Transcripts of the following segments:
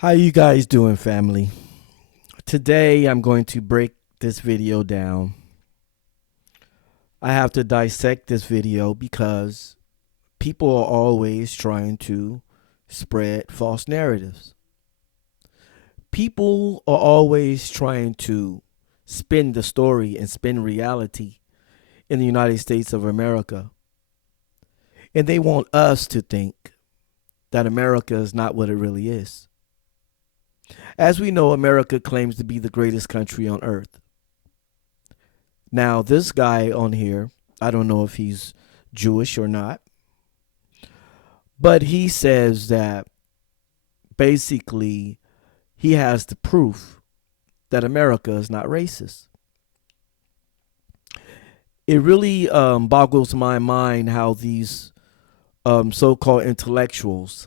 How you guys doing, family? Today I'm going to break this video down. I have to dissect this video because people are always trying to spread false narratives. People are always trying to spin the story and spin reality in the United States of America. And they want us to think that America is not what it really is. As we know, America claims to be the greatest country on earth. Now, this guy on here, I don't know if he's Jewish or not, but he says that basically he has the proof that America is not racist. It really boggles my mind how these so called intellectuals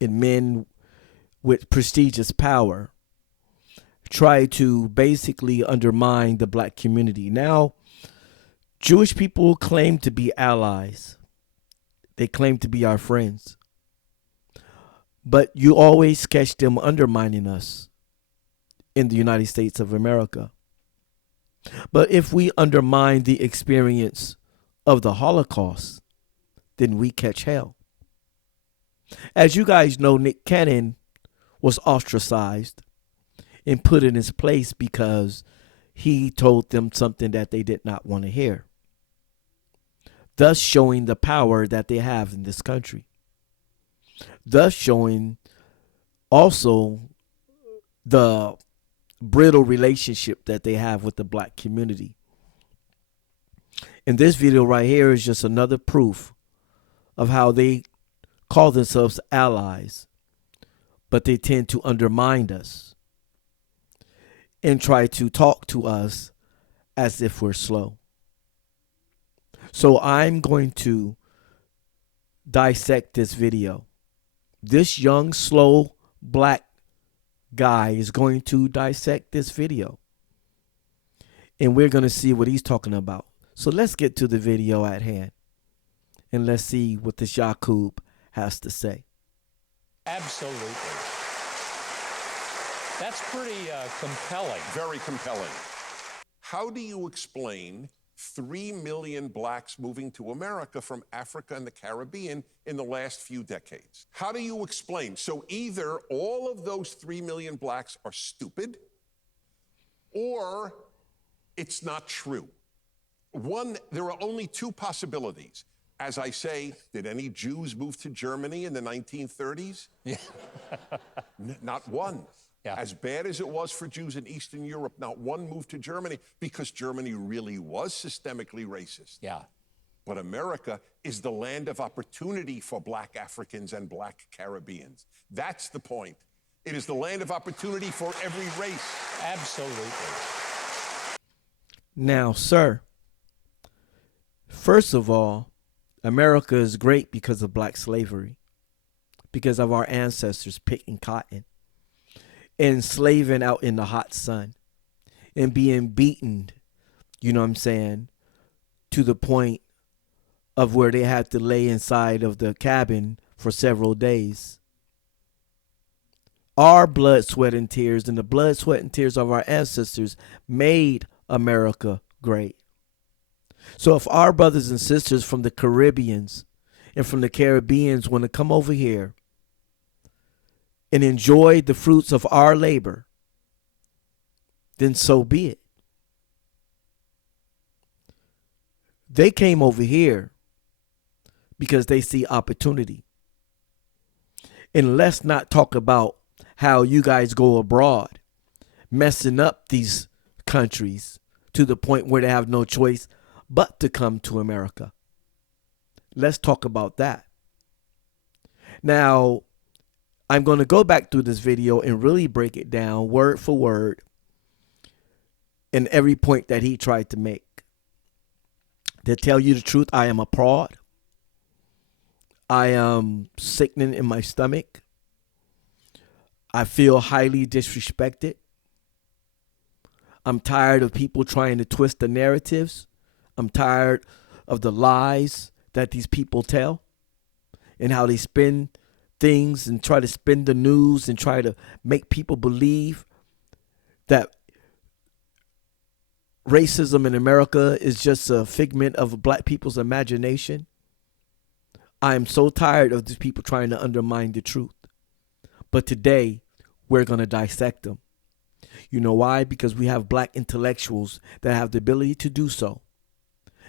and men with prestigious power try to basically undermine the black community. Now, Jewish people claim to be allies. They claim to be our friends. But you always catch them undermining us in the United States of America. But if we undermine the experience of the Holocaust, then we catch hell. As you guys know, Nick Cannon was ostracized and put in his place because he told them something that they did not want to hear, thus showing the power that they have in this country, thus showing also the brittle relationship that they have with the black community. And this video right here is just another proof of how they call themselves allies, but they tend to undermine us and try to talk to us as if we're slow. So I'm going to dissect this video. This young, slow, black guy is going to dissect this video. And we're going to see what he's talking about. So let's get to the video at hand. And let's see what this Yaqub has to say. Absolutely. That's pretty compelling. Very compelling. How do you explain 3 million blacks moving to America from Africa and the Caribbean in the last few decades? How do you explain? So either all of those 3 million blacks are stupid or it's not true. There are only two possibilities. As I say, did any Jews move to Germany in the 1930s? Yeah. Not one. Yeah. As bad as it was for Jews in Eastern Europe, not one moved to Germany because Germany really was systemically racist. Yeah. But America is the land of opportunity for black Africans and black Caribbeans. That's the point. It is the land of opportunity for every race. Absolutely. Now, sir, first of all, America is great because of black slavery, because of our ancestors picking cotton, enslaving out in the hot sun, and being beaten, you know what I'm saying, to the point of where they had to lay inside of the cabin for several days. Our blood, sweat, and tears, and the blood, sweat, and tears of our ancestors made America great. So if our brothers and sisters from the Caribbeans and from the Caribbeans want to come over here and enjoy the fruits of our labor, then so be it. They came over here because they see opportunity. And let's not talk about how you guys go abroad, messing up these countries to the point where they have no choice but to come to America. Let's talk about that. Now, I'm going to go back through this video and really break it down word for word in every point that he tried to make. To tell you the truth, I am appalled. I am sickening in my stomach. I feel highly disrespected. I'm tired of people trying to twist the narratives. I'm tired of the lies that these people tell and how they spin things and try to spin the news and try to make people believe that racism in America is just a figment of black people's imagination. I am so tired of these people trying to undermine the truth. But today, we're going to dissect them. You know why? Because we have black intellectuals that have the ability to do so.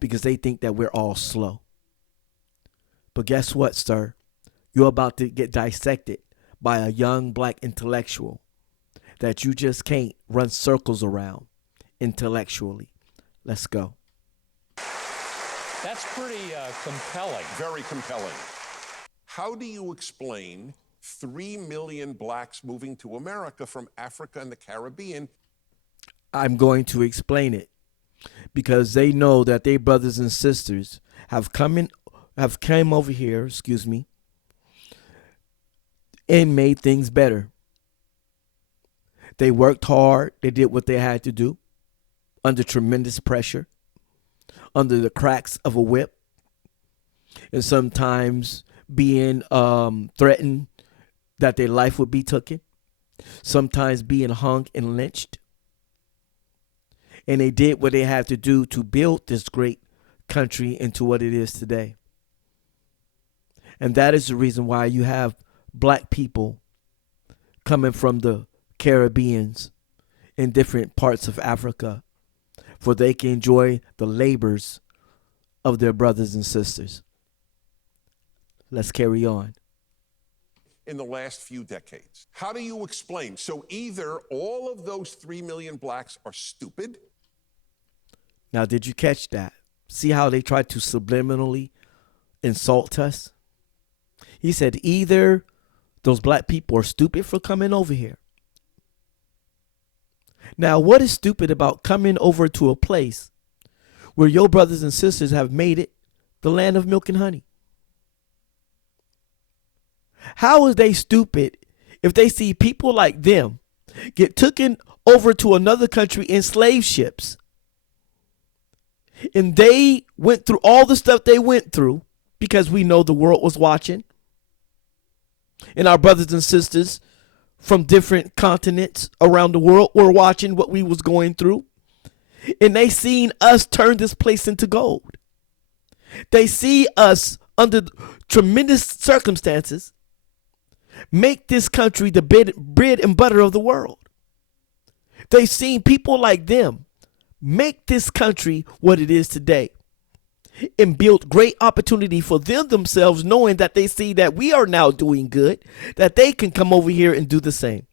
Because they think that we're all slow. But guess what, sir? You're about to get dissected by a young black intellectual that you just can't run circles around intellectually. Let's go. That's pretty compelling. Very compelling. How do you explain 3 million blacks moving to America from Africa and the Caribbean? I'm going to explain it because they know that their brothers and sisters have came over here, and made things better. They worked hard. They did what they had to do under tremendous pressure, under the cracks of a whip, and sometimes being threatened that their life would be taken, sometimes being hung and lynched. And they did what they had to do to build this great country into what it is today. And that is the reason why you have black people coming from the Caribbeans in different parts of Africa, for they can enjoy the labors of their brothers and sisters. Let's carry on. In the last few decades. How do you explain? So either all of those 3 million blacks are stupid. Now, did you catch that? See how they tried to subliminally insult us? He said either those black people are stupid for coming over here. Now, what is stupid about coming over to a place where your brothers and sisters have made it the land of milk and honey? How is they stupid if they see people like them get taken over to another country in slave ships? And they went through all the stuff they went through because we know the world was watching. And our brothers and sisters from different continents around the world were watching what we was going through. And they seen us turn this place into gold. They see us under tremendous circumstances make this country the bread and butter of the world. They've seen people like them make this country what it is today and build great opportunity for them themselves, knowing that they see that we are now doing good, that they can come over here and do the same.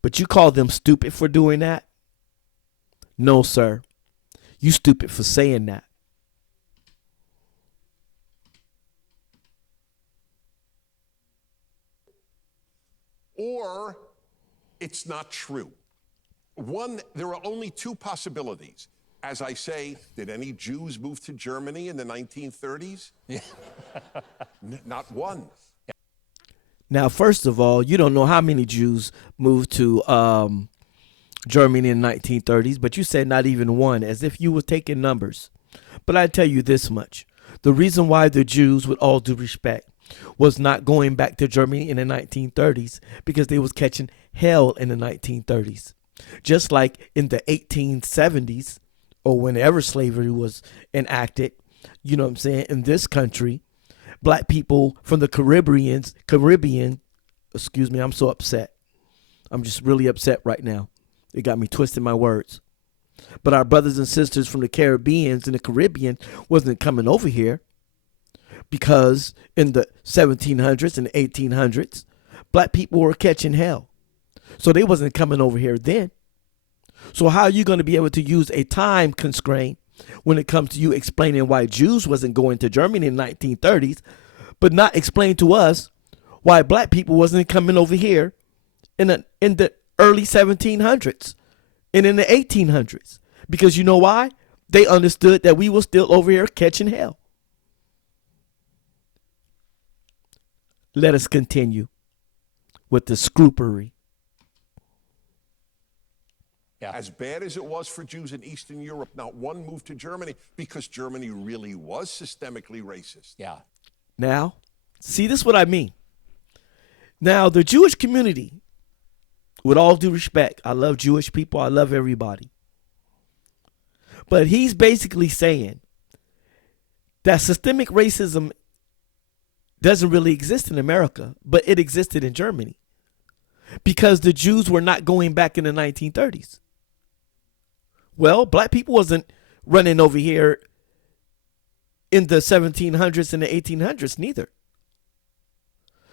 But you call them stupid for doing that? No, sir. You stupid for saying that. Or it's not true. One, there are only two possibilities. As I say, did any Jews move to Germany in the 1930s? Yeah. Not one. Now, first of all, you don't know how many Jews moved to Germany in the 1930s, but you said not even one, as if you were taking numbers. But I tell you this much. The reason why the Jews, with all due respect, was not going back to Germany in the 1930s because they was catching hell in the 1930s. Just like in the 1870s or whenever slavery was enacted, you know what I'm saying, in this country, black people from the Caribbean, excuse me, I'm so upset. I'm just really upset right now. It got me twisting my words. But our brothers and sisters from the Caribbean and the Caribbean wasn't coming over here because in the 1700s and 1800s, black people were catching hell. So they wasn't coming over here then. So how are you going to be able to use a time constraint when it comes to you explaining why Jews wasn't going to Germany in the 1930s, but not explain to us why black people wasn't coming over here in the early 1700s and in the 1800s? Because you know why? They understood that we were still over here catching hell. Let us continue with the scroopery. Yeah. As bad as it was for Jews in Eastern Europe, not one moved to Germany because Germany really was systemically racist. Yeah. Now, see, this is what I mean. Now, the Jewish community, with all due respect, I love Jewish people, I love everybody. But he's basically saying that systemic racism doesn't really exist in America, but it existed in Germany because the Jews were not going back in the 1930s. Well, black people wasn't running over here in the 1700s and the 1800s neither.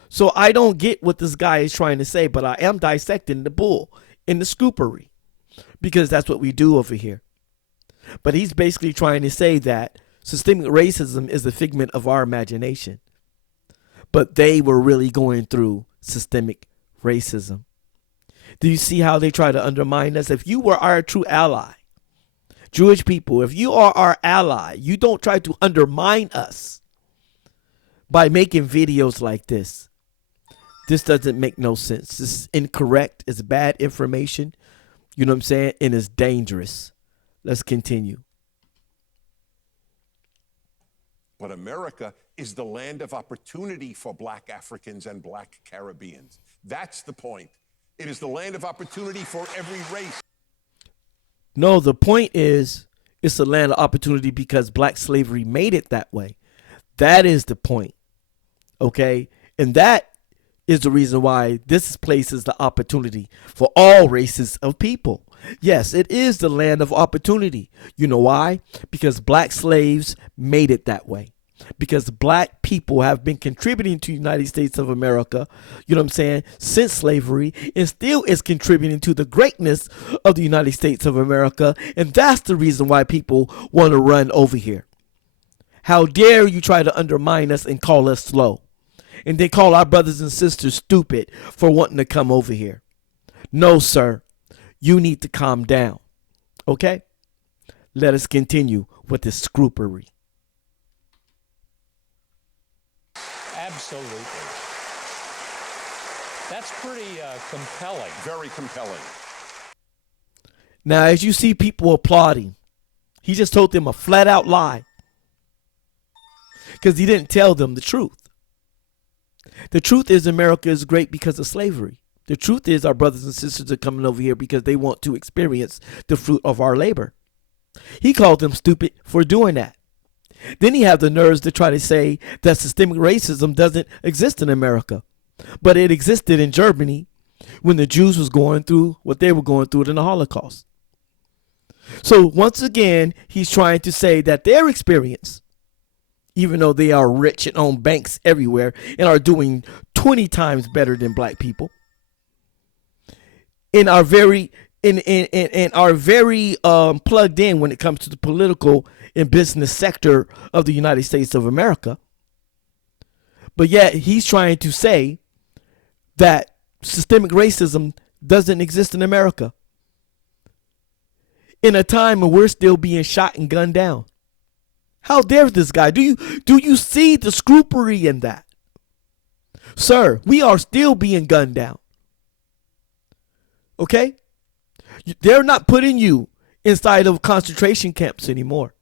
So I don't get what this guy is trying to say, but I am dissecting the bull in the scoopery because that's what we do over here. But he's basically trying to say that systemic racism is a figment of our imagination. But they were really going through systemic racism. Do you see how they try to undermine us? If you were our true ally, Jewish people, if you are our ally, you don't try to undermine us by making videos like this. This doesn't make no sense. This is incorrect. It's bad information. You know what I'm saying? And it's dangerous. Let's continue. But America is the land of opportunity for black Africans and black Caribbeans. That's the point. It is the land of opportunity for every race. No, the point is it's a land of opportunity because black slavery made it that way. That is the point. Okay? And that is the reason why this place is the opportunity for all races of people. Yes, it is the land of opportunity. You know why? Because black slaves made it that way. Because black people have been contributing to the United States of America, you know what I'm saying, since slavery, and still is contributing to the greatness of the United States of America. And that's the reason why people want to run over here. How dare you try to undermine us and call us slow? And they call our brothers and sisters stupid for wanting to come over here. No, sir. You need to calm down. Okay? Let us continue with this scroopery. Absolutely. That's pretty compelling. Very compelling. Now, as you see people applauding, he just told them a flat out lie because he didn't tell them the truth. The truth is America is great because of slavery. The truth is our brothers and sisters are coming over here because they want to experience the fruit of our labor. He called them stupid for doing that. Then he had the nerves to try to say that systemic racism doesn't exist in America, but it existed in Germany when the Jews was going through what they were going through in the Holocaust. So once again, he's trying to say that their experience, even though they are rich and own banks everywhere and are doing 20 times better than black people, and are very plugged in when it comes to the political and business sector of the United States of America. But yet he's trying to say that systemic racism doesn't exist in America in a time when we're still being shot and gunned down. How dare this guy? Do you see the scroopery in that? Sir, we are still being gunned down. Okay? They're not putting you inside of concentration camps anymore.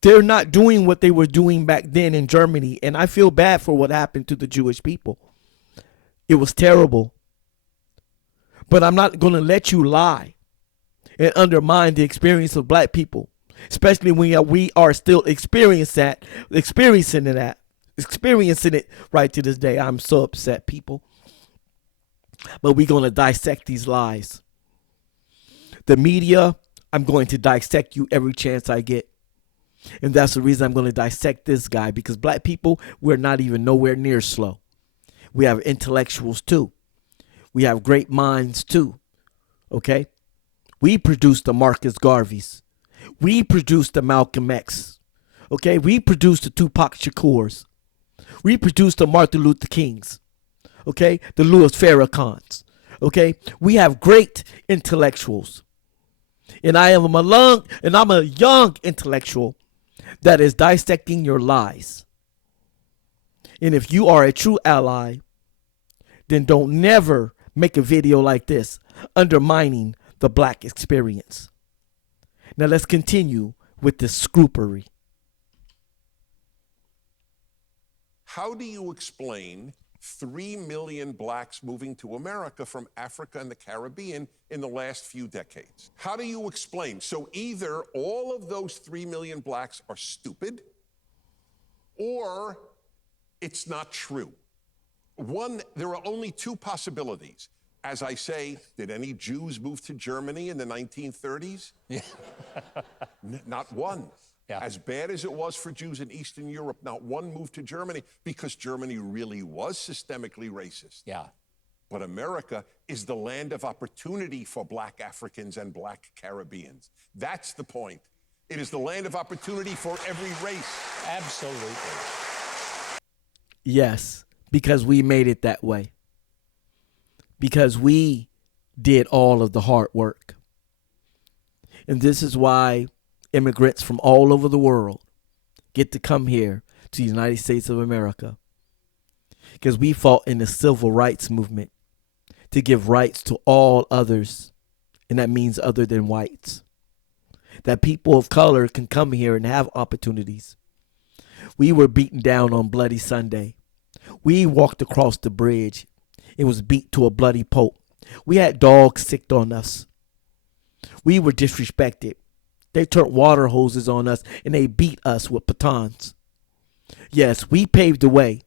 They're not doing what they were doing back then in Germany. And I feel bad for what happened to the Jewish people. It was terrible. But I'm not going to let you lie and undermine the experience of black people, especially when we are still experiencing it right to this day. I'm so upset, people. But we're going to dissect these lies. The media, I'm going to dissect you every chance I get. And that's the reason I'm going to dissect this guy, because black people, we're not even nowhere near slow. We have intellectuals too. We have great minds too. Okay? We produced the Marcus Garveys. We produced the Malcolm X. Okay? We produced the Tupac Shakurs. We produced the Martin Luther Kings. Okay? The Louis Farrakhan's. Okay? We have great intellectuals. And I'm a young intellectual that is dissecting your lies. And if you are a true ally, then don't never make a video like this undermining the black experience. Now let's continue with this scroopery. How do you explain 3 million blacks moving to America from Africa and the Caribbean in the last few decades. How do you explain? So either all of those 3 million blacks are stupid, or it's not true. There are only two possibilities. As I say, did any Jews move to Germany in the 1930s? Yeah. Not one. Yeah. As bad as it was for Jews in Eastern Europe, not one moved to Germany because Germany really was systemically racist. Yeah. But America is the land of opportunity for black Africans and black Caribbeans. That's the point. It is the land of opportunity for every race. Absolutely. Yes, because we made it that way. Because we did all of the hard work. And this is why immigrants from all over the world get to come here to the United States of America. Because we fought in the civil rights movement to give rights to all others. And that means other than whites. That people of color can come here and have opportunities. We were beaten down on Bloody Sunday. We walked across the bridge. It was beat to a bloody pulp. We had dogs sicked on us. We were disrespected. They turned water hoses on us and they beat us with batons. Yes, we paved the way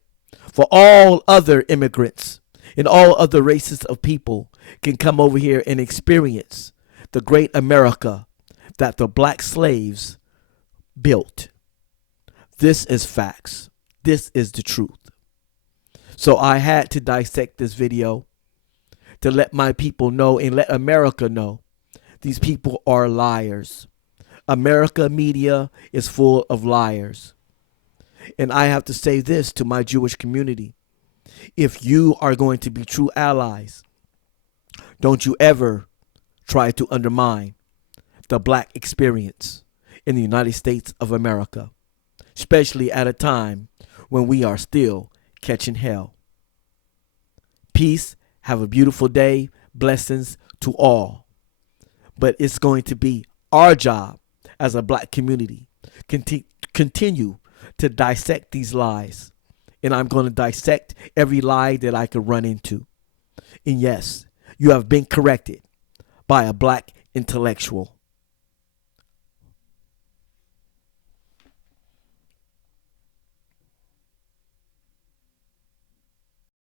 for all other immigrants and all other races of people can come over here and experience the great America that the black slaves built. This is facts. This is the truth. So I had to dissect this video to let my people know and let America know these people are liars. America media is full of liars. And I have to say this to my Jewish community. If you are going to be true allies, don't you ever try to undermine the black experience in the United States of America, especially at a time when we are still catching hell. Peace. Have a beautiful day. Blessings to all. But it's going to be our job as a black community continue to dissect these lies. And I'm going to dissect every lie that I could run into. And yes, you have been corrected by a black intellectual.